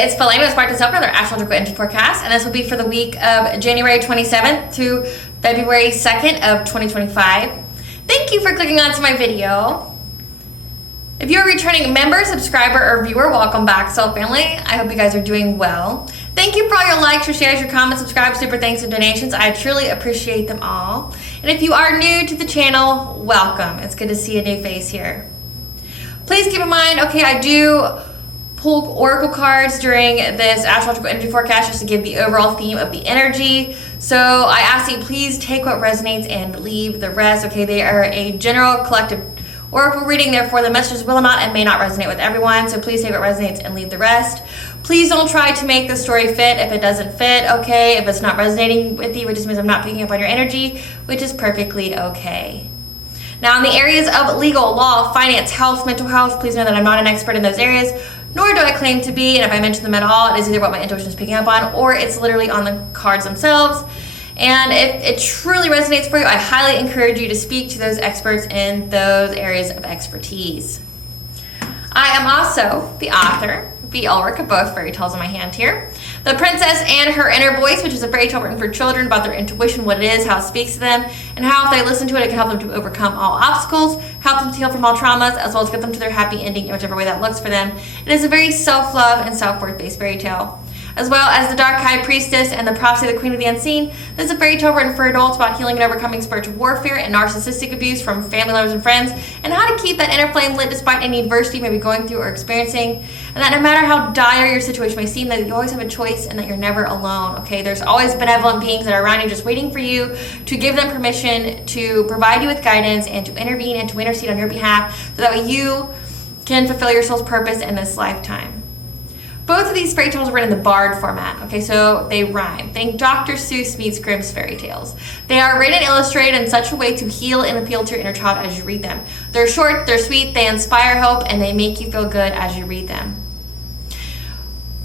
it's Philemon. It's back to another astrological energy forecast, and this will be for the week of January 27th to February 2nd of 2025. Thank you for clicking onto my video. If you're a returning member, subscriber, or viewer, welcome back, Soul Family. I hope you guys are doing well. Thank you for all your likes, your shares, your comments, subscribes, super thanks, and donations. I truly appreciate them all. And if you are new to the channel, welcome. It's good to see a new face here. Please keep in mind, okay, I do pull oracle cards during this astrological energy forecast just to give the overall theme of the energy. So I ask that you please take what resonates and leave the rest. Okay, they are a general collective oracle reading, therefore the messages will not and may not resonate with everyone. So please take what resonates and leave the rest. Please don't try to make the story fit if it doesn't fit, okay? If it's not resonating with you, it just means I'm not picking up on your energy, which is perfectly okay. Now, in the areas of legal, law, finance, health, mental health, please know that I'm not an expert in those areas, nor do I claim to be, and if I mention them at all, it is either what my intuition is picking up on, or it's literally on the cards themselves. And if it truly resonates for you, I highly encourage you to speak to those experts in those areas of expertise. I am also the author, the work of both fairy tales in my hand here. The Princess and Her Inner Voice, which is a fairy tale written for children about their intuition, what it is, how it speaks to them, and how if they listen to it, it can help them to overcome all obstacles, help them to heal from all traumas, as well as get them to their happy ending in whichever way that looks for them. It is a very self-love and self-worth based fairy tale. As well as The Dark High Priestess and The Prophecy of the Queen of the Unseen. This is a fairy tale written for adults about healing and overcoming spiritual warfare and narcissistic abuse from family members and friends, and how to keep that inner flame lit despite any adversity you may be going through or experiencing, and that no matter how dire your situation may seem, that you always have a choice and that you're never alone, okay? There's always benevolent beings that are around you just waiting for you to give them permission to provide you with guidance and to intervene and to intercede on your behalf so that way you can fulfill your soul's purpose in this lifetime. Both of these fairy tales are written in the Bard format, okay, so they rhyme. Think Dr. Seuss meets Grimm's fairy tales. They are written and illustrated in such a way to heal and appeal to your inner child as you read them. They're short, they're sweet, they inspire hope, and they make you feel good as you read them.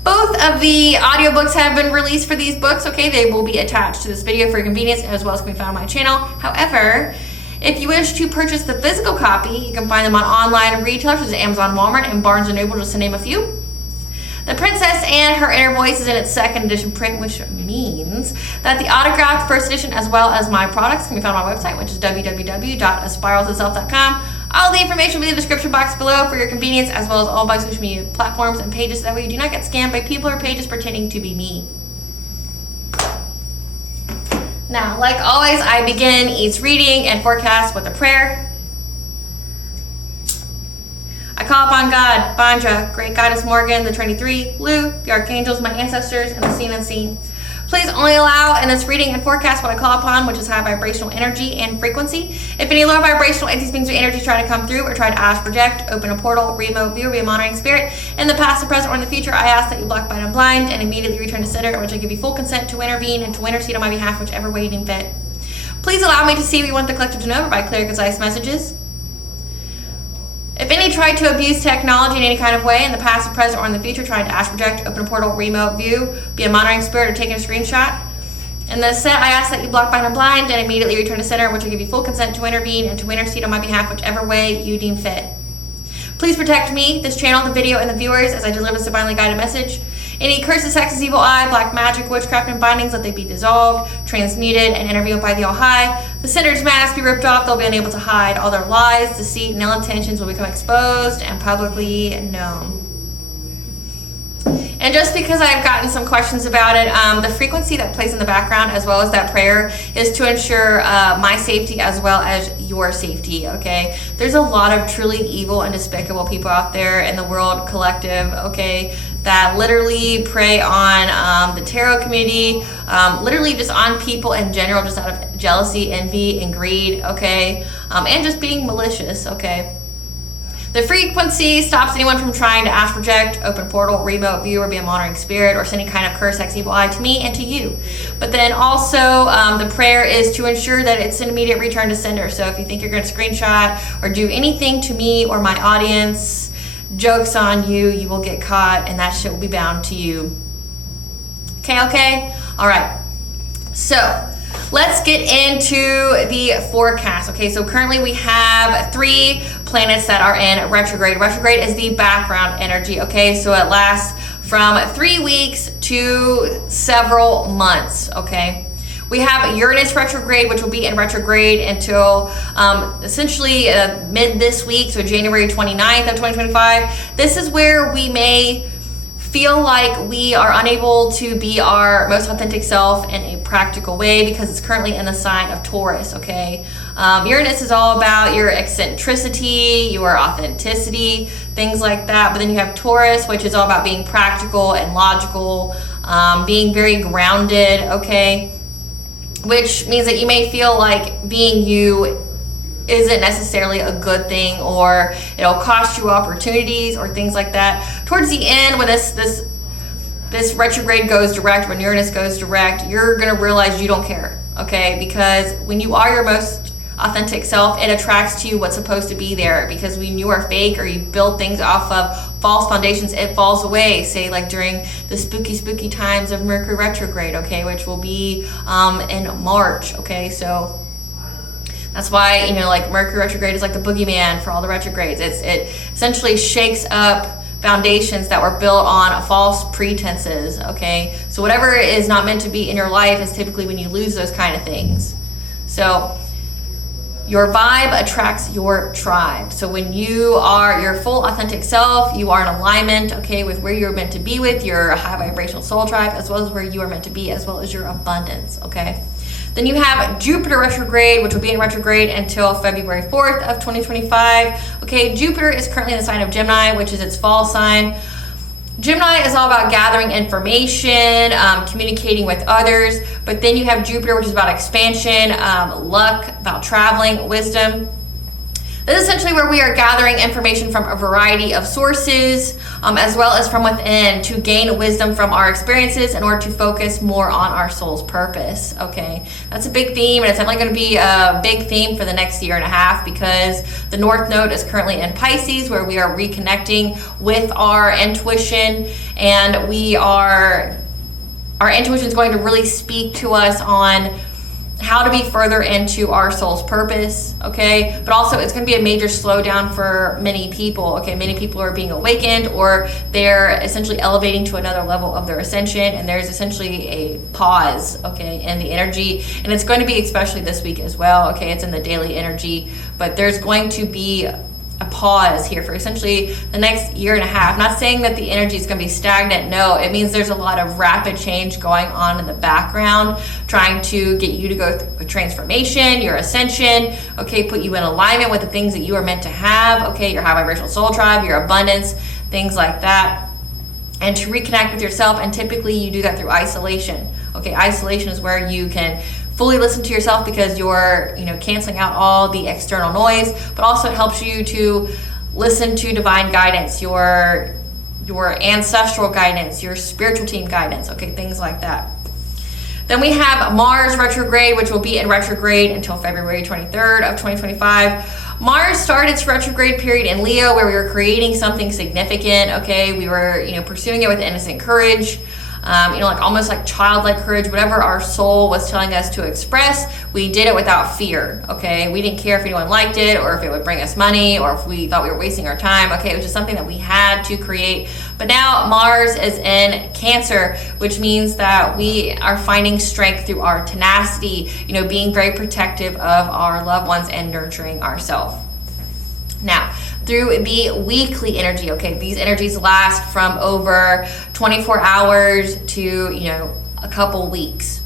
Both of the audiobooks have been released for these books, okay? They will be attached to this video for your convenience as well as can be found on my channel. However, if you wish to purchase the physical copy, you can find them on online retailers such as Amazon, Walmart, and Barnes & Noble, just to name a few. The Princess and Her Inner Voice is in its second edition print, which means that the autographed first edition as well as my products can be found on my website, which is www.aspiraltotheself.com. All the information will be in the description box below for your convenience, as well as all my social media platforms and pages. That way you do not get scammed by people or pages pretending to be me. Now, like always, I begin each reading and forecast with a prayer. I call upon God, Bandra, Great Goddess Morgan, the 23, Lu, the Archangels, my ancestors, and the seen unseen. Please only allow in this reading and forecast what I call upon, which is high vibrational energy and frequency. If any low vibrational entities, beings, or energy try to come through or try to ask, project, open a portal, remote view, or be a monitoring spirit, in the past, the present, or in the future, I ask that you block, bind, and blind, and immediately return to sender, in which I give you full consent to intervene and to intercede on my behalf, whichever way you deem fit. Please allow me to see what you want the collective to know by clear, concise messages. If any tried to abuse technology in any kind of way in the past, the present, or in the future, trying to ask, project, open a portal, remote view, be a monitoring spirit, or taking a screenshot, in the set, I ask that you block, bind, and blind, and immediately return to center, which will give you full consent to intervene and to intercede on my behalf, whichever way you deem fit. Please protect me, this channel, the video, and the viewers as I deliver this divinely guided message. Any curses, hexes, evil eye, black magic, witchcraft, and bindings, let they be dissolved, transmuted, and intervened by the All-High. The sinner's mask be ripped off, they'll be unable to hide. All their lies, deceit, and ill intentions will become exposed and publicly known. And just because I've gotten some questions about it, the frequency that plays in the background as well as that prayer is to ensure my safety as well as your safety, okay? There's a lot of truly evil and despicable people out there in the world collective, okay, that literally prey on the tarot community, literally just on people in general, just out of jealousy, envy, and greed, okay? And just being malicious, okay? The frequency stops anyone from trying to ask, project, open portal, remote view, or be a monitoring spirit, or send any kind of curse, hex, evil eye to me and to you. But then also, the prayer is to ensure that it's an immediate return to sender. So if you think you're going to screenshot or do anything to me or my audience, joke's on you, you will get caught, and that shit will be bound to you. Okay? All right. So let's get into the forecast. Okay, so currently we have 3 planets that are in retrograde. Retrograde is the background energy, okay? So it lasts from 3 weeks to several months, okay? We have Uranus retrograde, which will be in retrograde until essentially mid this week, so January 29th of 2025. This is where we may feel like we are unable to be our most authentic self in a practical way because it's currently in the sign of Taurus, okay? Uranus is all about your eccentricity, your authenticity, things like that. But then you have Taurus, which is all about being practical and logical, being very grounded, okay? Which means that you may feel like being you isn't necessarily a good thing, or it'll cost you opportunities or things like that. Towards the end, when this retrograde goes direct, when Uranus goes direct, you're gonna realize you don't care, okay? Because when you are your most authentic self, it attracts to you what's supposed to be there. Because when you are fake or you build things off of false foundations, it falls away. Say like during the spooky times of Mercury retrograde, okay, which will be in March, okay? So that's why, like Mercury retrograde is like the boogeyman for all the retrogrades. It essentially shakes up foundations that were built on false pretenses, okay? So whatever is not meant to be in your life is typically when you lose those kind of things. So your vibe attracts your tribe. So when you are your full authentic self, you are in alignment, okay, with where you're meant to be with your high vibrational soul tribe, as well as where you are meant to be, as well as your abundance, okay? Then you have Jupiter retrograde, which will be in retrograde until February 4th of 2025. Okay, Jupiter is currently in the sign of Gemini, which is its fall sign. Gemini is all about gathering information, communicating with others, but then you have Jupiter, which is about expansion, luck, about traveling, wisdom. This is essentially where we are gathering information from a variety of sources, as well as from within, to gain wisdom from our experiences in order to focus more on our soul's purpose, okay? That's a big theme, and it's definitely going to be a big theme for the next year and a half, because the North Node is currently in Pisces, where we are reconnecting with our intuition, and our intuition is going to really speak to us on how to be further into our soul's purpose, okay? But also it's going to be a major slowdown for many people, okay? Many people are being awakened, or they're essentially elevating to another level of their ascension, and there's essentially a pause, okay, in the energy. And it's going to be especially this week as well, okay? It's in the daily energy, but there's going to be a pause here for essentially the next year and a half. Not saying that the energy is going to be stagnant. No, it means there's a lot of rapid change going on in the background, trying to get you to go through a transformation, your ascension, okay, put you in alignment with the things that you are meant to have, okay, your high vibrational soul tribe, your abundance, things like that, and to reconnect with yourself. And typically you do that through isolation, okay? Isolation is where you can fully listen to yourself, because you're canceling out all the external noise, but also it helps you to listen to divine guidance, your ancestral guidance, your spiritual team guidance, okay, things like that. Then we have Mars retrograde, which will be in retrograde until February 23rd of 2025. Mars started its retrograde period in Leo, where we were creating something significant, okay? We were, pursuing it with innocent courage, like almost like childlike courage. Whatever our soul was telling us to express, we did it without fear, okay? We didn't care if anyone liked it, or if it would bring us money, or if we thought we were wasting our time, okay? It was just something that we had to create. But now Mars is in Cancer, which means that we are finding strength through our tenacity, being very protective of our loved ones and nurturing ourselves. Now, through the weekly energy, okay, these energies last from over 24 hours to, a couple weeks.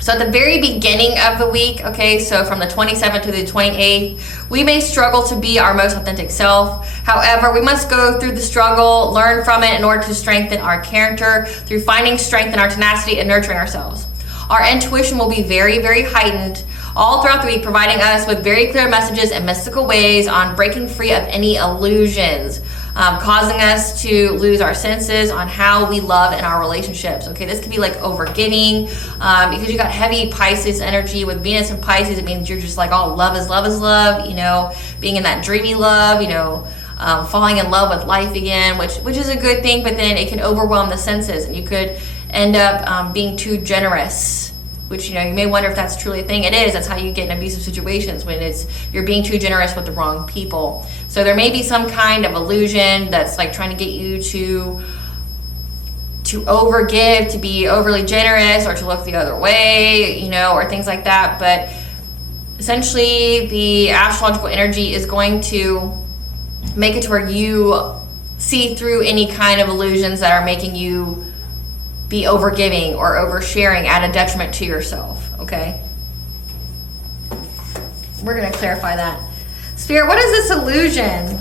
So at the very beginning of the week, okay, so from the 27th to the 28th, we may struggle to be our most authentic self. However, we must go through the struggle, learn from it in order to strengthen our character through finding strength in our tenacity and nurturing ourselves. Our intuition will be very, very heightened all throughout the week, providing us with very clear messages and mystical ways on breaking free of any illusions, causing us to lose our senses on how we love in our relationships. Okay, this could be like overgiving, because you got heavy Pisces energy with Venus and Pisces. It means you're just like, oh, love is love is love, being in that dreamy love, falling in love with life again, which is a good thing, but then it can overwhelm the senses, and you could end up being too generous, which you may wonder if that's truly a thing. It is. That's how you get in abusive situations, when you're being too generous with the wrong people. So there may be some kind of illusion that's like trying to get you to to overgive, to be overly generous, or to look the other way, you know, or things like that. But essentially the astrological energy is going to make it to where you see through any kind of illusions that are making you be overgiving or oversharing at a detriment to yourself, okay? We're going to clarify that. Spirit, what is this illusion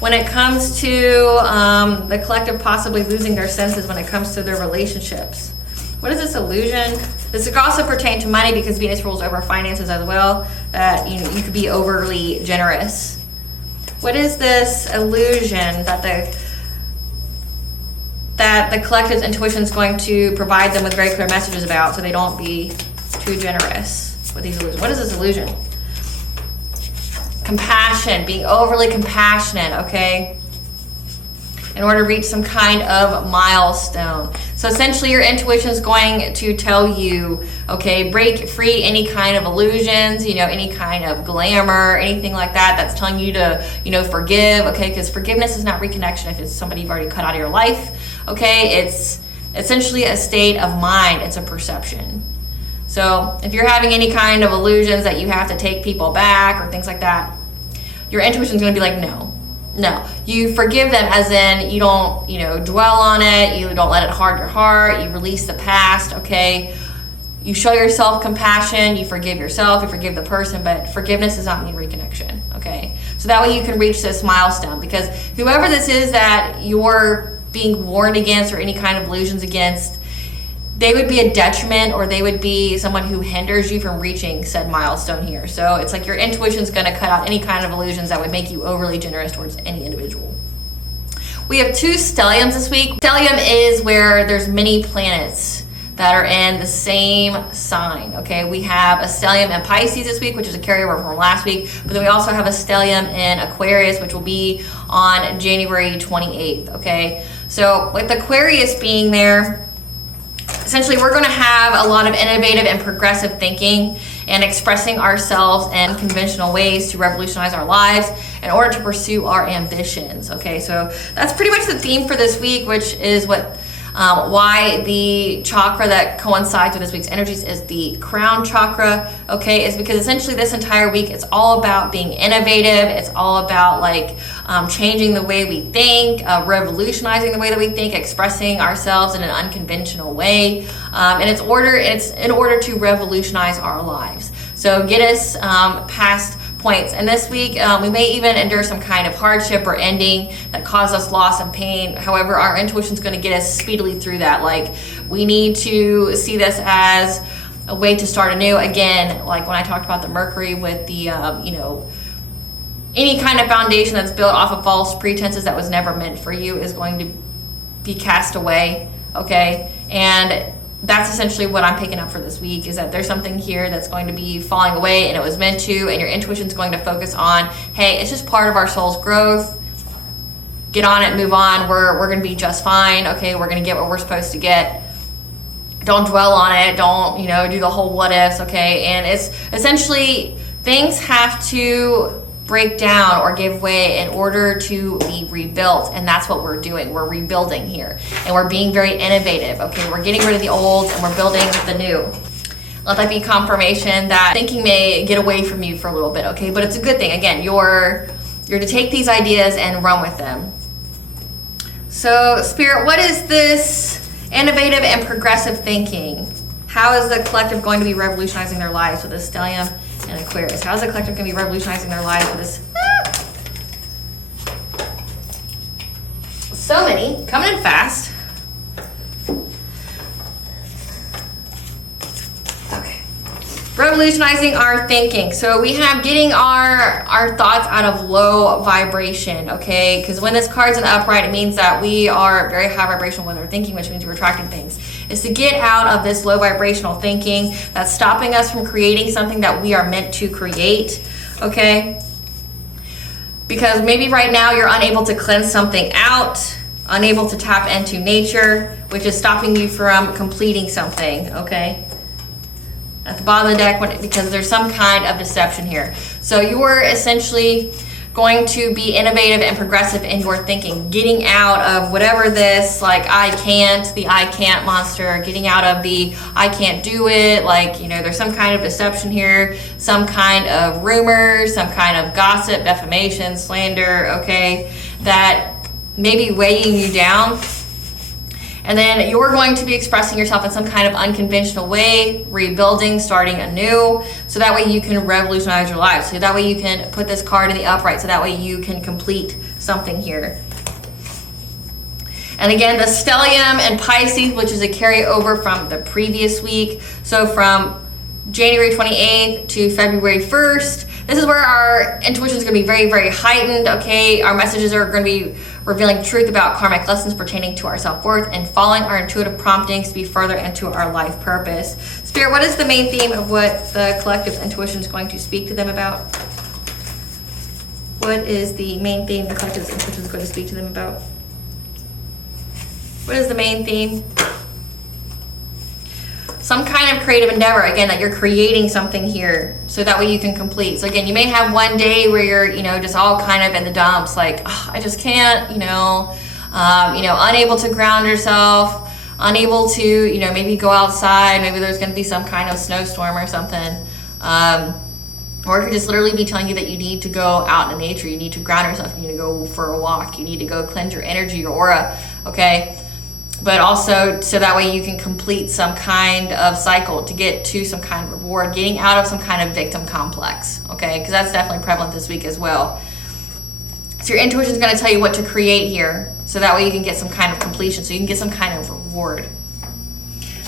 when it comes to the collective possibly losing their senses when it comes to their relationships? What is this illusion? This could also pertain to money because Venus rules over finances as well, that you could be overly generous. What is this illusion that the collective's intuition is going to provide them with very clear messages about, so they don't be too generous with these illusions? What is this illusion? Compassion, being overly compassionate, okay? In order to reach some kind of milestone. So essentially your intuition is going to tell you, okay, break free any kind of illusions, any kind of glamour, anything like that that's telling you to, forgive, okay? Because forgiveness is not reconnection if it's somebody you've already cut out of your life, okay? It's essentially a state of mind. It's a perception. So if you're having any kind of illusions that you have to take people back or things like that, your intuition is going to be like, no. You forgive them, as in you don't, dwell on it. You don't let it harden your heart. You release the past, okay? You show yourself compassion. You forgive yourself. You forgive the person, but forgiveness does not mean reconnection, okay? So that way you can reach this milestone, because whoever this is that you're being warned against or any kind of illusions against, they would be a detriment, or they would be someone who hinders you from reaching said milestone here. So it's like your intuition's going to cut out any kind of illusions that would make you overly generous towards any individual. We have 2 stelliums this week. Stellium is where there's many planets that are in the same sign, okay? We have a stellium in Pisces this week, which is a carryover from last week, but then we also have a stellium in Aquarius, which will be on January 28th, okay? So with Aquarius being there, essentially, we're going to have a lot of innovative and progressive thinking and expressing ourselves in unconventional ways to revolutionize our lives in order to pursue our ambitions. Okay, so that's pretty much the theme for this week, which is why the chakra that coincides with this week's energies is the crown chakra. Okay, is because essentially this entire week it's all about being innovative. It's all about changing the way we think, revolutionizing the way that we think, expressing ourselves in an unconventional way, and it's in order to revolutionize our lives. So get us past points. And this week, we may even endure some kind of hardship or ending that causes us loss and pain. However, our intuition is going to get us speedily through that. We need to see this as a way to start anew. Again, like when I talked about the Mercury with the, any kind of foundation that's built off of false pretenses that was never meant for you is going to be cast away, okay? And that's essentially what I'm picking up for this week, is that there's something here that's going to be falling away and it was meant to, and your intuition's going to focus on, hey, it's just part of our soul's growth. Get on it, move on. We're going to be just fine, okay? We're going to get what we're supposed to get. Don't dwell on it. Don't, do the whole what ifs, okay? And it's essentially things have to break down or give way in order to be rebuilt, and that's what we're doing. We're rebuilding here, and we're being very innovative, okay? We're getting rid of the old and we're building the new. Let that be confirmation that thinking may get away from you for a little bit, okay? But it's a good thing. Again, you're to take these ideas and run with them. So Spirit, what is this innovative and progressive thinking? How is the collective going to be revolutionizing their lives with this stellium and Aquarius? How is the collective going to be revolutionizing their lives with this? So many coming in fast. Okay. Revolutionizing our thinking. So we have getting our thoughts out of low vibration, okay? Because when this card's in the upright, it means that we are very high vibrational when we're thinking, which means we're attracting things. Is to get out of this low vibrational thinking that's stopping us from creating something that we are meant to create, okay? Because maybe right now you're unable to cleanse something out, unable to tap into nature, which is stopping you from completing something, okay? At the bottom of the deck, because there's some kind of deception here. So you're essentially going to be innovative and progressive in your thinking, getting out of whatever this, like, the I can't monster, getting out of the I can't do it, like, you know, there's some kind of deception here, some kind of rumor, some kind of gossip, defamation, slander, okay, that may be weighing you down. And then you're going to be expressing yourself in some kind of unconventional way, rebuilding, starting anew, so that way you can revolutionize your life. So that way you can put this card in the upright, so that way you can complete something here. And again, the stellium and Pisces, which is a carryover from the previous week. So from January 28th to February 1st, this is where our intuition is going to be very, very heightened, okay? Our messages are going to be revealing truth about karmic lessons pertaining to our self-worth and following our intuitive promptings to be further into our life purpose. Spirit, what is the main theme of what the collective intuition is going to speak to them about? What is the main theme the collective intuition is going to speak to them about? What is the main theme? Some kind of creative endeavor, again, that you're creating something here so that way you can complete. So again, you may have one day where you're, you know, just all kind of in the dumps, like, oh, I just can't, unable to ground yourself, unable to, you know, maybe go outside, maybe there's going to be some kind of snowstorm or something. Or it could just literally be telling you that you need to go out in nature, you need to ground yourself, you need to go for a walk, you need to go cleanse your energy, your aura, okay? But also so that way you can complete some kind of cycle to get to some kind of reward, getting out of some kind of victim complex, okay? Because that's definitely prevalent this week as well. So your intuition is going to tell you what to create here, so that way you can get some kind of completion, so you can get some kind of reward.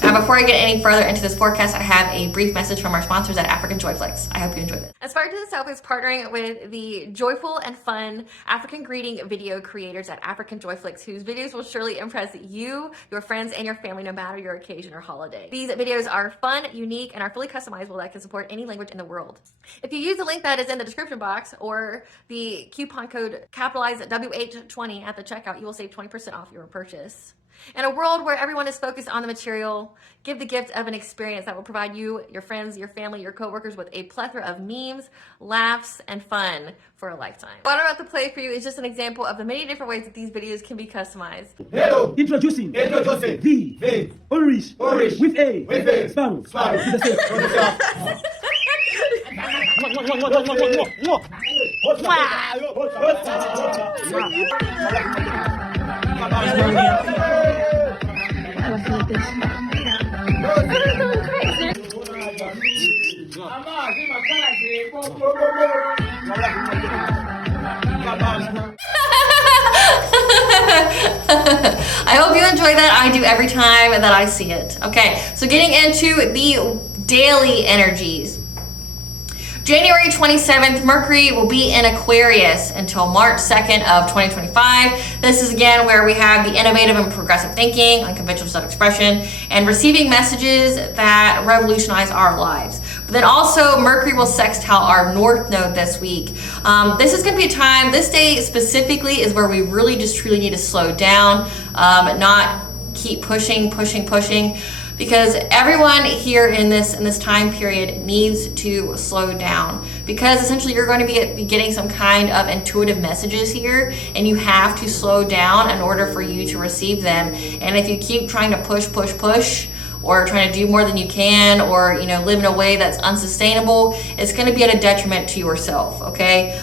Now, before I get any further into this forecast, I have a brief message from our sponsors at Africanjoyflix. I hope you enjoyed it. Aspiraltotheself is partnering with the joyful and fun African greeting video creators at Africanjoyflix, whose videos will surely impress you, your friends, and your family, no matter your occasion or holiday. These videos are fun, unique, and are fully customizable that can support any language in the world. If you use the link that is in the description box or the coupon code capitalized WH20 at the checkout, you will save 20% off your purchase. In a world where everyone is focused on the material, give the gift of an experience that will provide you, your friends, your family, your coworkers with a plethora of memes, laughs, and fun for a lifetime. What I'm about to play for you is just an example of the many different ways that these videos can be customized. Hello! Introducing the Irish with a sparrow. I hope you enjoy that. I do every time that I see it. Okay, so getting into the daily energies. January 27th, Mercury will be in Aquarius until March 2nd of 2025. This is again where we have the innovative and progressive thinking, unconventional self-expression, and receiving messages that revolutionize our lives. But then also Mercury will sextile our North Node this week. This is going to be a time, this day specifically is where we really just truly need to slow down, not keep pushing, because everyone here in this time period needs to slow down, because essentially you're going to be getting some kind of intuitive messages here, and you have to slow down in order for you to receive them. And if you keep trying to push, or trying to do more than you can, or live in a way that's unsustainable, it's going to be at a detriment to yourself, okay?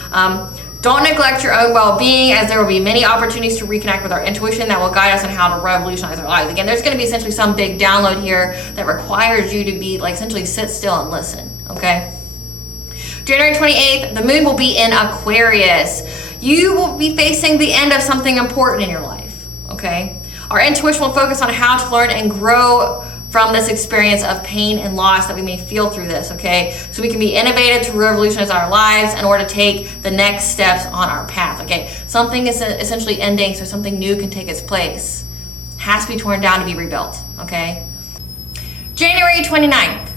Don't neglect your own well-being, as there will be many opportunities to reconnect with our intuition that will guide us on how to revolutionize our lives. Again, there's going to be essentially some big download here that requires you to be essentially sit still and listen, okay? January 28th, the moon will be in Aquarius. You will be facing the end of something important in your life, okay? Our intuition will focus on how to learn and grow from this experience of pain and loss that we may feel through this, okay? So we can be innovative to revolutionize our lives in order to take the next steps on our path, okay? Something is essentially ending so something new can take its place. Has to be torn down to be rebuilt, okay? January 29th,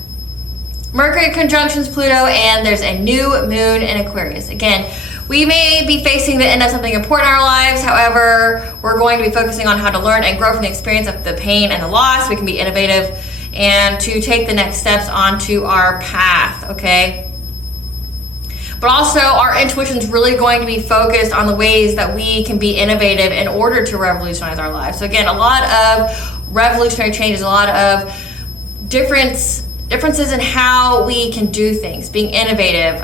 Mercury conjunctions Pluto, and there's a new moon in Aquarius. Again, we may be facing the end of something important in our lives. However, we're going to be focusing on how to learn and grow from the experience of the pain and the loss. We can be innovative and to take the next steps onto our path, okay? But also our intuition is really going to be focused on the ways that we can be innovative in order to revolutionize our lives. So again, a lot of revolutionary changes, a lot of differences in how we can do things, being innovative,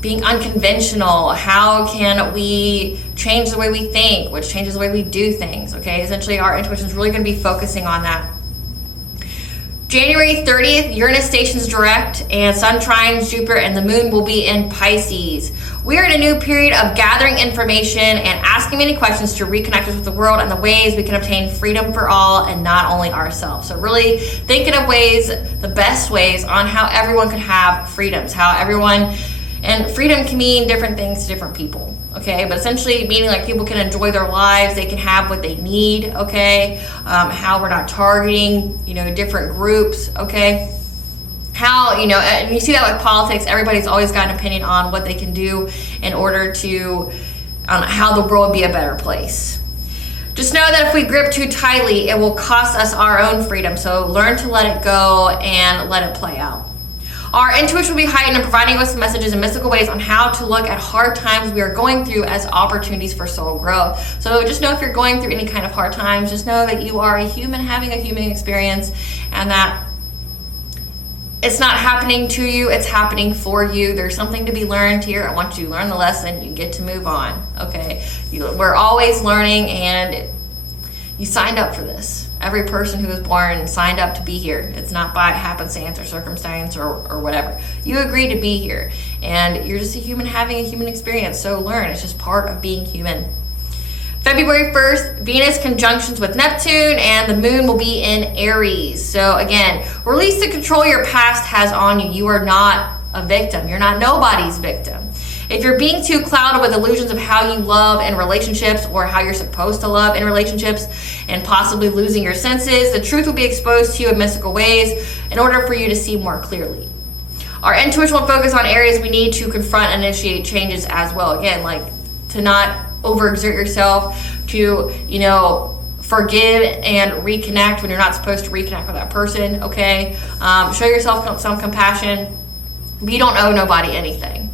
being unconventional. How can we change the way we think, which changes the way we do things, okay? Essentially, our intuition is really going to be focusing on that. January 30th, Uranus stations direct, and Sun trines Jupiter, and the Moon will be in Pisces. We are in a new period of gathering information and asking many questions to reconnect us with the world and the ways we can obtain freedom for all and not only ourselves. So really thinking of ways, the best ways on how everyone could have freedoms, and freedom can mean different things to different people, okay? But essentially meaning like people can enjoy their lives, they can have what they need, okay? How we're not targeting, different groups, okay? How, and you see that with politics, everybody's always got an opinion on what they can do in order to, how the world would be a better place. Just know that if we grip too tightly, it will cost us our own freedom. So learn to let it go and let it play out. Our intuition will be heightened and providing us messages in mystical ways on how to look at hard times we are going through as opportunities for soul growth. So just know if you're going through any kind of hard times, just know that you are a human having a human experience, and that it's not happening to you, it's happening for you. There's something to be learned here. I want you to learn the lesson, you get to move on, okay? We're always learning, and you signed up for this. Every person who was born signed up to be here. It's not by happenstance or circumstance or whatever. You agreed to be here, and you're just a human having a human experience. So learn. It's just part of being human. February 1st, Venus conjunctions with Neptune, and the Moon will be in Aries. So again, release the control your past has on you. You are not a victim. You're not nobody's victim. If you're being too clouded with illusions of how you love in relationships or how you're supposed to love in relationships and possibly losing your senses, the truth will be exposed to you in mystical ways in order for you to see more clearly. Our intuition will focus on areas we need to confront and initiate changes as well. Again, like to not overexert yourself, to, forgive and reconnect when you're not supposed to reconnect with that person, okay? Show yourself some compassion. We don't owe nobody anything.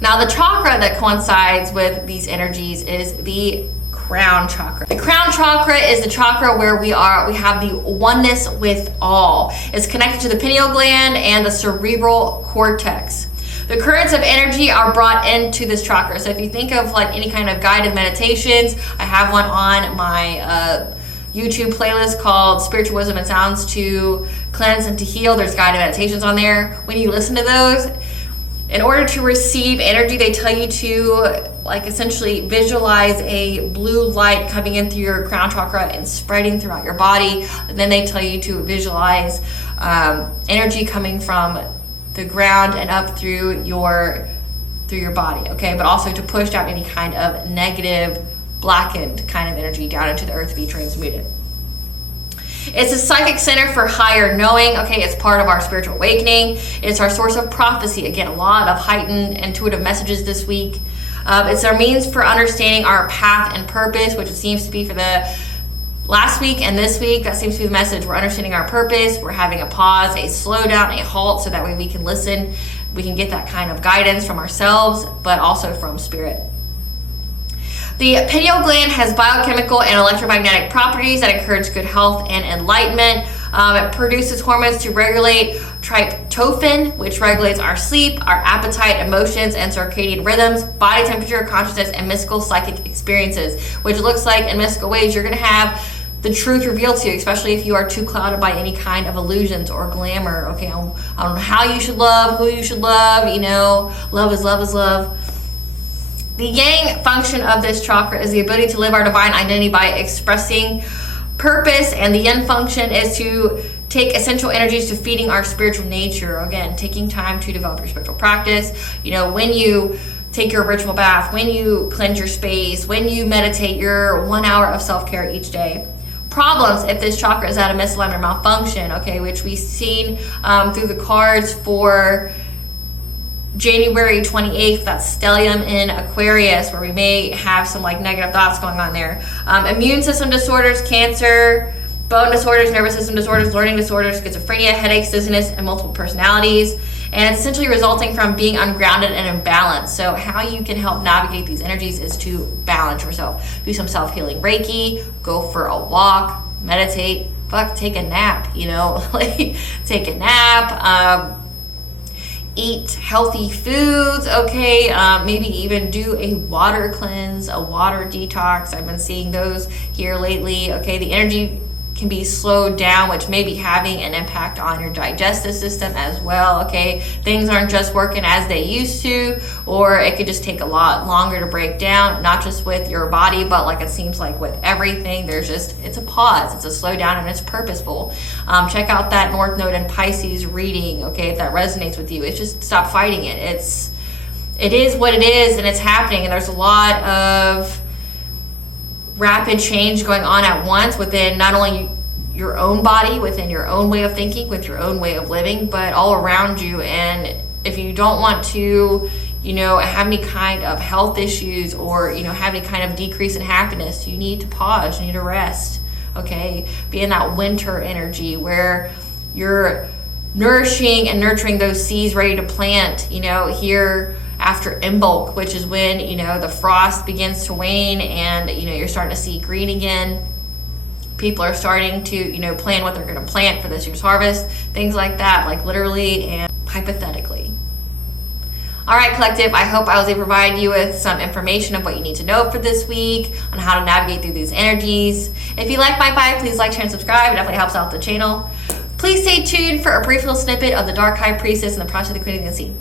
Now, the chakra that coincides with these energies is the crown chakra. The crown chakra is the chakra where we have the oneness with all. It's connected to the pineal gland and the cerebral cortex. The currents of energy are brought into this chakra. So if you think of like any kind of guided meditations, I have one on my YouTube playlist called Spiritual Wisdom and Sounds to Cleanse and to Heal. There's guided meditations on there. When you listen to those, in order to receive energy, they tell you to essentially visualize a blue light coming in through your crown chakra and spreading throughout your body. And then they tell you to visualize energy coming from the ground and up through your body, okay? But also to push down any kind of negative, blackened kind of energy down into the earth to be transmuted. It's a psychic center for higher knowing, okay? It's part of our spiritual awakening. It's our source of prophecy. Again, a lot of heightened intuitive messages this week. It's our means for understanding our path and purpose, which it seems to be for the last week and this week. That seems to be the message. We're understanding our purpose. We're having a pause, a slowdown, a halt, so that way we can listen. We can get that kind of guidance from ourselves, but also from spirit. The pineal gland has biochemical and electromagnetic properties that encourage good health and enlightenment. It produces hormones to regulate tryptophan, which regulates our sleep, our appetite, emotions, and circadian rhythms, body temperature, consciousness, and mystical psychic experiences, which looks like in mystical ways you're going to have the truth revealed to you, especially if you are too clouded by any kind of illusions or glamour. Okay, I don't know how you should love, who you should love, love is love is love. The yang function of this chakra is the ability to live our divine identity by expressing purpose, and the yin function is to take essential energies to feeding our spiritual nature. Again, taking time to develop your spiritual practice. When you take your ritual bath, when you cleanse your space, when you meditate your 1 hour of self-care each day. Problems if this chakra is out of misalignment or malfunction, okay, which we've seen through the cards for January 28th, that's stellium in Aquarius, where we may have some negative thoughts going on there. Immune system disorders, cancer, bone disorders, nervous system disorders, learning disorders, schizophrenia, headaches, dizziness, and multiple personalities. and it's essentially resulting from being ungrounded and imbalanced. So how you can help navigate these energies is to balance yourself. Do some self-healing Reiki, go for a walk, meditate, take a nap, like take a nap, eat healthy foods, okay? Maybe even do a water cleanse, a water detox. I've been seeing those here lately, okay? The energy can be slowed down, which may be having an impact on your digestive system as well, okay? Things aren't just working as they used to, or it could just take a lot longer to break down, not just with your body, but like it seems like with everything, it's a pause, it's a slow down, and it's purposeful. Check out that North Node and Pisces reading, okay, if that resonates with you. It's just stop fighting it. It is what it is, and it's happening, and there's a lot of rapid change going on at once within not only your own body, within your own way of thinking, with your own way of living, but all around you. And if you don't want to, have any kind of health issues or, have any kind of decrease in happiness, you need to pause, you need to rest, okay? Be in that winter energy where you're nourishing and nurturing those seeds ready to plant, here after Imbolc, which is when, the frost begins to wane and, you're starting to see green again. People are starting to, plan what they're going to plant for this year's harvest, things like that, like literally and hypothetically. All right, collective, I hope I was able to provide you with some information of what you need to know for this week on how to navigate through these energies. If you like my vibe, please like, share, and subscribe. It definitely helps out the channel. Please stay tuned for a brief little snippet of the Dark High Priestess and the Process of the Queen of the Unseen.